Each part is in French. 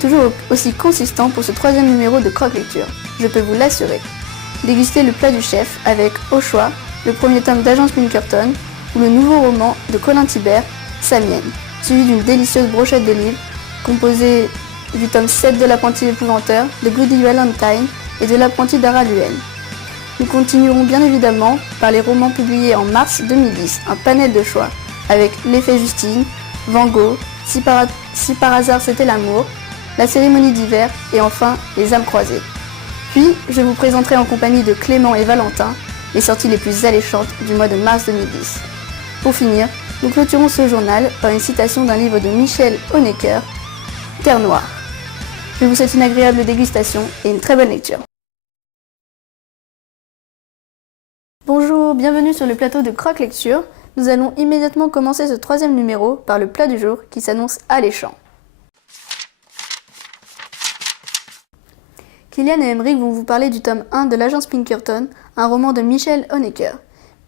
toujours aussi consistant pour ce troisième numéro de Croque Lecture, je peux vous l'assurer. Dégustez le plat du chef avec, au choix, le premier tome d'Agence Pinkerton ou le nouveau roman de Colin Thibert, Sa mienne, suivi d'une délicieuse brochette de livres composée du tome 7 de l'apprenti épouvanteur, de Bloody Valentine et de l'apprenti d'Ara Luen. Nous continuerons bien évidemment par les romans publiés en mars 2010, un panel de choix, avec L'effet Justine, Van Gogh, Si par hasard c'était l'amour, La cérémonie d'hiver et enfin Les âmes croisées. Puis, je vous présenterai en compagnie de Clément et Valentin les sorties les plus alléchantes du mois de mars 2010. Pour finir, nous clôturons ce journal par une citation d'un livre de Michel Honnecker, Terre Noire. Je vous souhaite une agréable dégustation et une très bonne lecture. Bonjour, bienvenue sur le plateau de Croque Lecture. Nous allons immédiatement commencer ce troisième numéro par le plat du jour qui s'annonce alléchant. Kylian et Emeric vont vous parler du tome 1 de l'Agence Pinkerton, un roman de Michel Honnecker.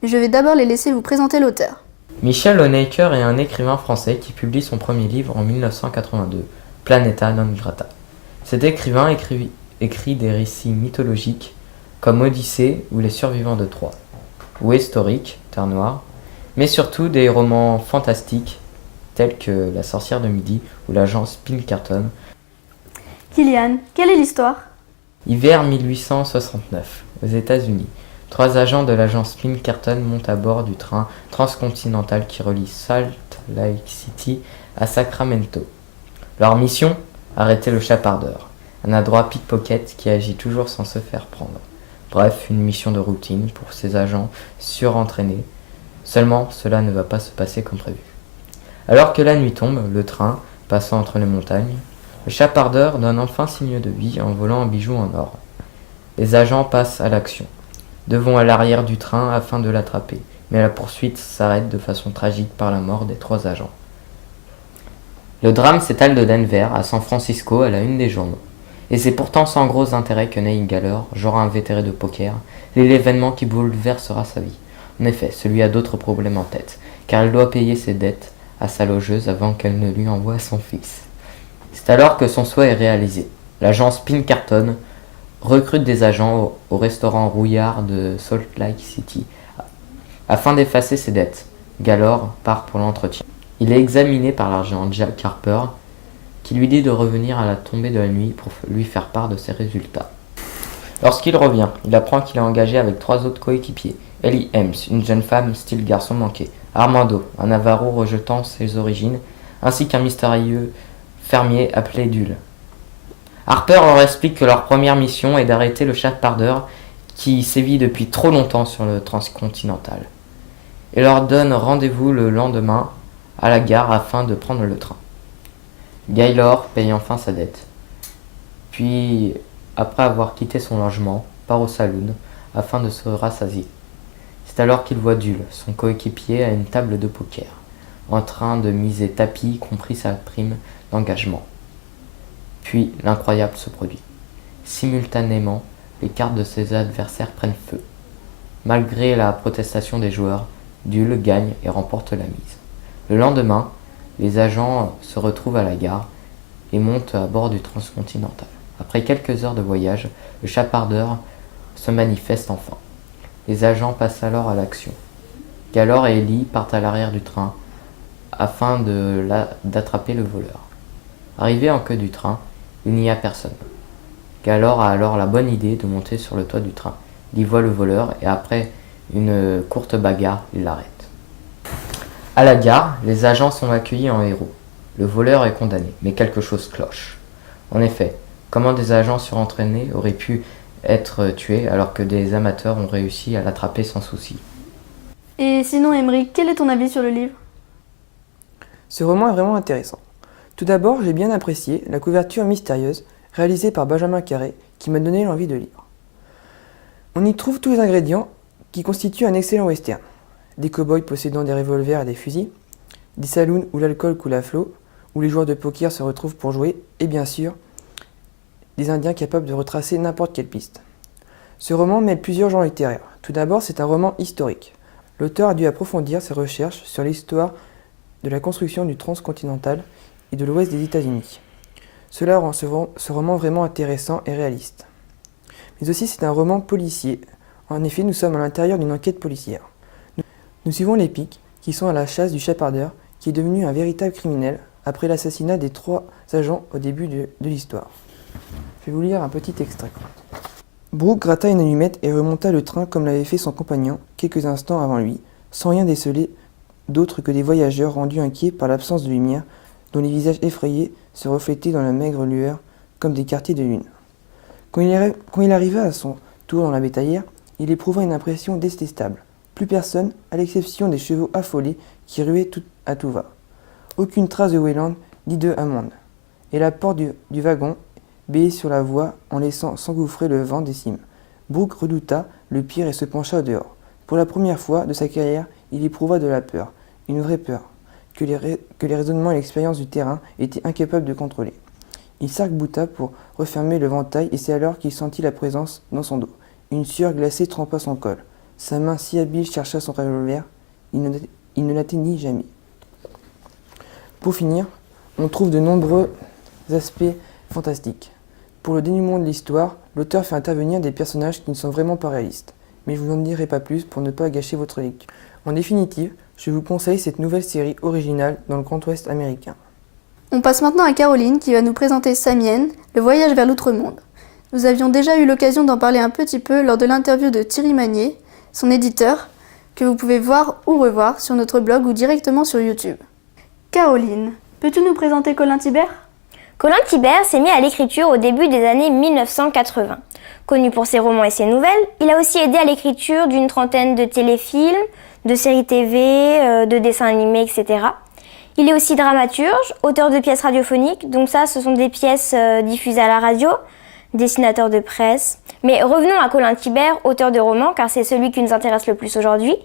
Mais je vais d'abord les laisser vous présenter l'auteur. Michel Honnecker est un écrivain français qui publie son premier livre en 1982, Planeta non grata. Cet écrivain écrit des récits mythologiques comme Odyssée ou Les survivants de Troie, ou historiques, Terre Noire, mais surtout des romans fantastiques tels que La sorcière de midi ou l'Agence Pinkerton. Kylian, quelle est l'histoire ? Hiver 1869, aux États-Unis. 3 agents de l'agence Pinkerton montent à bord du train transcontinental qui relie Salt Lake City à Sacramento. Leur mission ? Arrêter le chapardeur, un adroit pickpocket qui agit toujours sans se faire prendre. Bref, une mission de routine pour ces agents surentraînés. Seulement, cela ne va pas se passer comme prévu. Alors que la nuit tombe, le train, passant entre les montagnes, le chapardeur donne enfin signe de vie en volant un bijou en or. Les agents passent à l'action. Deux vont à l'arrière du train afin de l'attraper, mais la poursuite s'arrête de façon tragique par la mort des 3 agents. Le drame s'étale de Denver à San Francisco à la une des journaux. Et c'est pourtant sans gros intérêt que Neil Galler jouera invétéré de poker, l'événement qui bouleversera sa vie. En effet, celui a d'autres problèmes en tête, car il doit payer ses dettes à sa logeuse avant qu'elle ne lui envoie son fils. C'est alors que son souhait est réalisé. L'agence Pinkerton recrute des agents au restaurant rouillard de Salt Lake City afin d'effacer ses dettes. Gallor part pour l'entretien. Il est examiné par l'agent Jack Harper qui lui dit de revenir à la tombée de la nuit pour lui faire part de ses résultats. Lorsqu'il revient, il apprend qu'il est engagé avec 3 autres coéquipiers. Ellie Hems, une jeune femme style garçon manqué. Armando, un Navarro rejetant ses origines, ainsi qu'un mystérieux fermier appelé Dul. Harper leur explique que leur première mission est d'arrêter le chapardeur qui sévit depuis trop longtemps sur le transcontinental. Et leur donne rendez-vous le lendemain à la gare afin de prendre le train. Gaylor paye enfin sa dette. Puis, après avoir quitté son logement, part au saloon afin de se rassasier. C'est alors qu'il voit Dul, son coéquipier, à une table de poker, en train de miser tapis, y compris sa prime d'engagement. Puis, l'incroyable se produit. Simultanément, les cartes de ses adversaires prennent feu. Malgré la protestation des joueurs, Dul gagne et remporte la mise. Le lendemain, les agents se retrouvent à la gare et montent à bord du transcontinental. Après quelques heures de voyage, le chapardeur se manifeste enfin. Les agents passent alors à l'action. Gallor et Ellie partent à l'arrière du train afin d'attraper le voleur. Arrivé en queue du train, il n'y a personne. Gallor a alors la bonne idée de monter sur le toit du train. Il y voit le voleur et après une courte bagarre, il l'arrête. À la gare, les agents sont accueillis en héros. Le voleur est condamné, mais quelque chose cloche. En effet, comment des agents surentraînés auraient pu être tués alors que des amateurs ont réussi à l'attraper sans souci? Et sinon, Emeric, quel est ton avis sur le livre ? Ce roman est vraiment intéressant. Tout d'abord, j'ai bien apprécié la couverture mystérieuse réalisée par Benjamin Carré qui m'a donné l'envie de lire. On y trouve tous les ingrédients qui constituent un excellent western. Des cow-boys possédant des revolvers et des fusils, des saloons où l'alcool coule à flot, où les joueurs de poker se retrouvent pour jouer, et bien sûr, des Indiens capables de retracer n'importe quelle piste. Ce roman mêle plusieurs genres littéraires. Tout d'abord, c'est un roman historique. L'auteur a dû approfondir ses recherches sur l'histoire de la construction du transcontinental et de l'ouest des États-Unis. Cela rend ce roman vraiment intéressant et réaliste. Mais aussi c'est un roman policier. En effet, nous sommes à l'intérieur d'une enquête policière. Nous suivons les Pics, qui sont à la chasse du chapardeur, qui est devenu un véritable criminel après l'assassinat des 3 agents au début de l'histoire. Je vais vous lire un petit extrait. Brooke gratta une allumette et remonta le train comme l'avait fait son compagnon quelques instants avant lui, sans rien déceler d'autre que des voyageurs rendus inquiets par l'absence de lumière, dont les visages effrayés se reflétaient dans la maigre lueur comme des quartiers de lune. Quand il arriva à son tour dans la bétaillère, il éprouva une impression détestable. Plus personne, à l'exception des chevaux affolés qui ruaient à tout va. Aucune trace de Wayland ni de Hammond. Et la porte du wagon béait sur la voie en laissant s'engouffrer le vent des cimes. Brooke redouta le pire et se pencha au dehors. Pour la première fois de sa carrière, il éprouva de la peur, une vraie peur, que les raisonnements et l'expérience du terrain étaient incapables de contrôler. Il s'arc-bouta pour refermer le ventail et c'est alors qu'il sentit la présence dans son dos. Une sueur glacée trempa son col. Sa main si habile chercha son revolver, il ne l'atteignit jamais. Pour finir, on trouve de nombreux aspects fantastiques. Pour le dénouement de l'histoire, l'auteur fait intervenir des personnages qui ne sont vraiment pas réalistes. Mais je ne vous en dirai pas plus pour ne pas gâcher votre lecture. En définitive, je vous conseille cette nouvelle série originale dans le Grand Ouest américain. On passe maintenant à Caroline qui va nous présenter Samienne, le voyage vers l'outre-monde. Nous avions déjà eu l'occasion d'en parler un petit peu lors de l'interview de Thierry Magnier, son éditeur, que vous pouvez voir ou revoir sur notre blog ou directement sur YouTube. Caroline, peux-tu nous présenter Colin Tibert ? Colin Tibert s'est mis à l'écriture au début des années 1980. Connu pour ses romans et ses nouvelles, il a aussi aidé à l'écriture d'une trentaine de téléfilms, de séries TV, de dessins animés, etc. Il est aussi dramaturge, auteur de pièces radiophoniques, donc ça ce sont des pièces diffusées à la radio, dessinateur de presse. Mais revenons à Colin Tibert, auteur de romans, car c'est celui qui nous intéresse le plus aujourd'hui.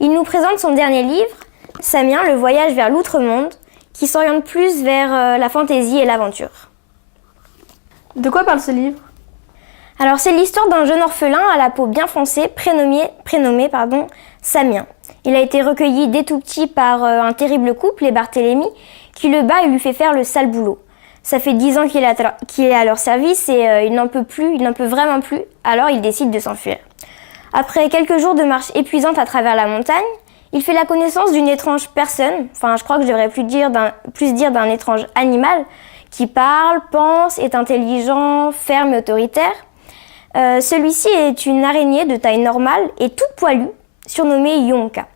Il nous présente son dernier livre, Samien, le voyage vers l'outre-monde, qui s'oriente plus vers la fantaisie et l'aventure. De quoi parle ce livre ? Alors c'est l'histoire d'un jeune orphelin à la peau bien foncée, prénommé Samien. Il a été recueilli dès tout petit par un terrible couple, les Barthélemy, qui le bat et lui fait faire le sale boulot. Ça fait 10 ans qu'il est à leur service et il n'en peut vraiment plus, alors il décide de s'enfuir. Après quelques jours de marche épuisante à travers la montagne, il fait la connaissance d'une étrange personne, je crois que je devrais plus dire d'un étrange animal, qui parle, pense, est intelligent, ferme et autoritaire. Celui-ci est une araignée de taille normale et toute poilue, surnommée Yonka.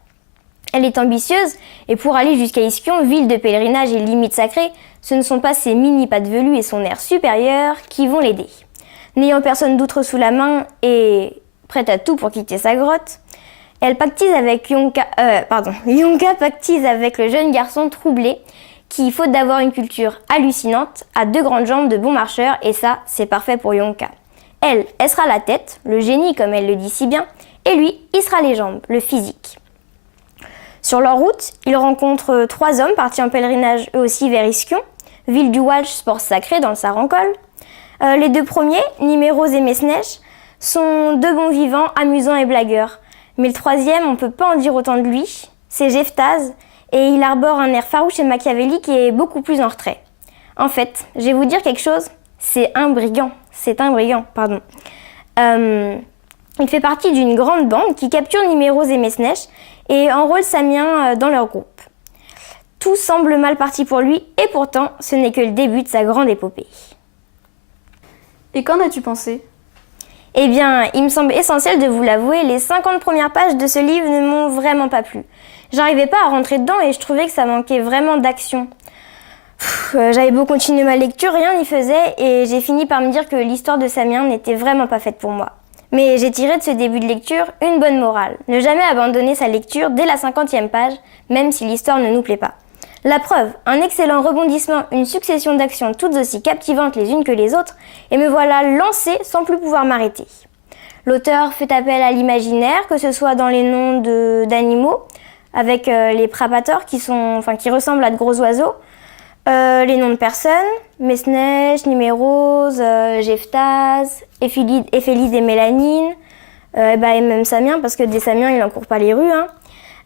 Elle est ambitieuse et pour aller jusqu'à Ischion, ville de pèlerinage et limite sacrée, ce ne sont pas ses mini pattes velues et son air supérieur qui vont l'aider. N'ayant personne d'autre sous la main et prête à tout pour quitter sa grotte, Yonka pactise avec le jeune garçon troublé qui, faute d'avoir une culture hallucinante, a 2 grandes jambes de bon marcheur et ça, c'est parfait pour Yonka. Elle sera la tête, le génie comme elle le dit si bien, et lui, il sera les jambes, le physique. Sur leur route, ils rencontrent 3 hommes partis en pèlerinage eux aussi vers Ischion, ville du Walsh, sport sacré dans le Sarancol. Les 2 premiers, Niméros et Mesnèche, sont 2 bons vivants, amusants et blagueurs. Mais le 3e, on ne peut pas en dire autant de lui, c'est Jephthaz, et il arbore un air farouche et machiavélique et beaucoup plus en retrait. En fait, je vais vous dire quelque chose, c'est un brigand. Il fait partie d'une grande bande qui capture Niméros et Mesnèche et enrôle Samien dans leur groupe. Tout semble mal parti pour lui et pourtant, ce n'est que le début de sa grande épopée. Et qu'en as-tu pensé ? Eh bien, il me semble essentiel de vous l'avouer, les 50 premières pages de ce livre ne m'ont vraiment pas plu. J'arrivais pas à rentrer dedans et je trouvais que ça manquait vraiment d'action. J'avais beau continuer ma lecture, rien n'y faisait et j'ai fini par me dire que l'histoire de Samien n'était vraiment pas faite pour moi. Mais j'ai tiré de ce début de lecture une bonne morale. Ne jamais abandonner sa lecture dès la 50e page, même si l'histoire ne nous plaît pas. La preuve, un excellent rebondissement, une succession d'actions toutes aussi captivantes les unes que les autres, et me voilà lancée sans plus pouvoir m'arrêter. L'auteur fait appel à l'imaginaire, que ce soit dans les noms d'animaux, avec les prapators qui ressemblent à de gros oiseaux, les noms de personnes, Mesnèche, Niméros, Jephthaz, Éphélis et Mélanine, et même Samien, parce que des Samiens, il n'en court pas les rues.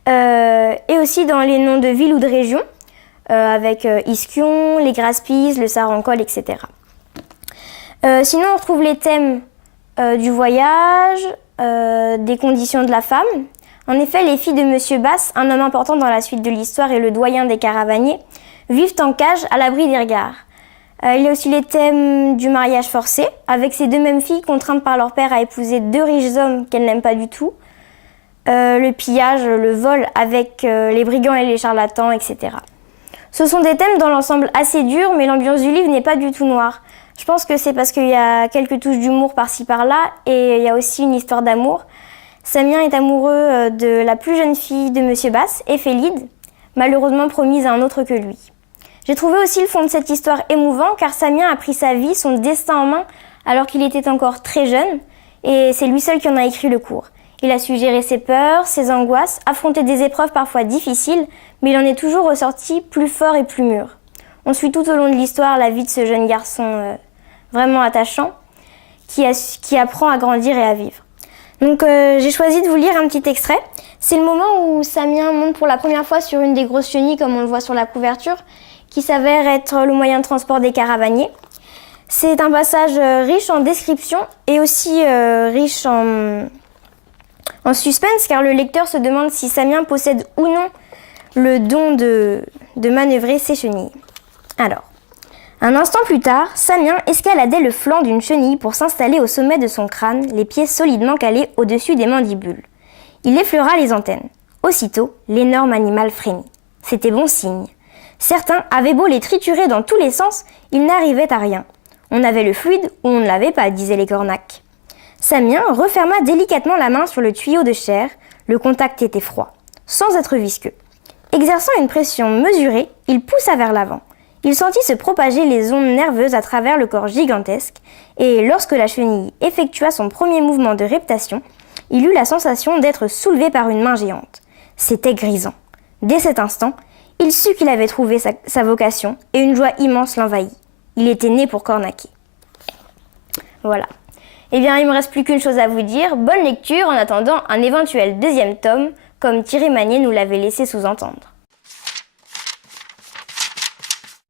Et aussi dans les noms de villes ou de régions, avec Ischion, les Graspies, le Sarancol, etc. Sinon, on retrouve les thèmes du voyage, des conditions de la femme. En effet, les filles de Monsieur Basse, un homme important dans la suite de l'histoire et le doyen des caravaniers, vivent en cage à l'abri des regards. Il y a aussi les thèmes du mariage forcé, avec ces deux mêmes filles contraintes par leur père à épouser deux riches hommes qu'elles n'aiment pas du tout. Le pillage, le vol avec les brigands et les charlatans, etc. Ce sont des thèmes dans l'ensemble assez durs, mais l'ambiance du livre n'est pas du tout noire. Je pense que c'est parce qu'il y a quelques touches d'humour par-ci par-là, et il y a aussi une histoire d'amour. Samien est amoureux de la plus jeune fille de Monsieur Basse, Éphélyde, malheureusement promise à un autre que lui. J'ai trouvé aussi le fond de cette histoire émouvant, car Samien a pris sa vie, son destin en main, alors qu'il était encore très jeune, et c'est lui seul qui en a écrit le cours. Il a su gérer ses peurs, ses angoisses, affronter des épreuves parfois difficiles, mais il en est toujours ressorti plus fort et plus mûr. On suit tout au long de l'histoire la vie de ce jeune garçon vraiment attachant, qui apprend à grandir et à vivre. Donc j'ai choisi de vous lire un petit extrait. C'est le moment où Samien monte pour la première fois sur une des grosses chenilles, comme on le voit sur la couverture, qui s'avère être le moyen de transport des caravaniers. C'est un passage riche en descriptions et aussi riche en suspense, car le lecteur se demande si Samien possède ou non le don de manœuvrer ses chenilles. Alors, un instant plus tard, Samien escaladait le flanc d'une chenille pour s'installer au sommet de son crâne, les pieds solidement calés au-dessus des mandibules. Il effleura les antennes. Aussitôt, l'énorme animal frémit. C'était bon signe. Certains avaient beau les triturer dans tous les sens, ils n'arrivaient à rien. On avait le fluide ou on ne l'avait pas, disaient les cornacs. Samien referma délicatement la main sur le tuyau de chair. Le contact était froid, sans être visqueux. Exerçant une pression mesurée, il poussa vers l'avant. Il sentit se propager les ondes nerveuses à travers le corps gigantesque, et lorsque la chenille effectua son premier mouvement de reptation, il eut la sensation d'être soulevé par une main géante. C'était grisant. Dès cet instant, il sut qu'il avait trouvé sa vocation, et une joie immense l'envahit. Il était né pour cornaquer. Voilà. Eh bien, il ne me reste plus qu'une chose à vous dire. Bonne lecture en attendant un éventuel deuxième tome, comme Thierry Magnier nous l'avait laissé sous-entendre.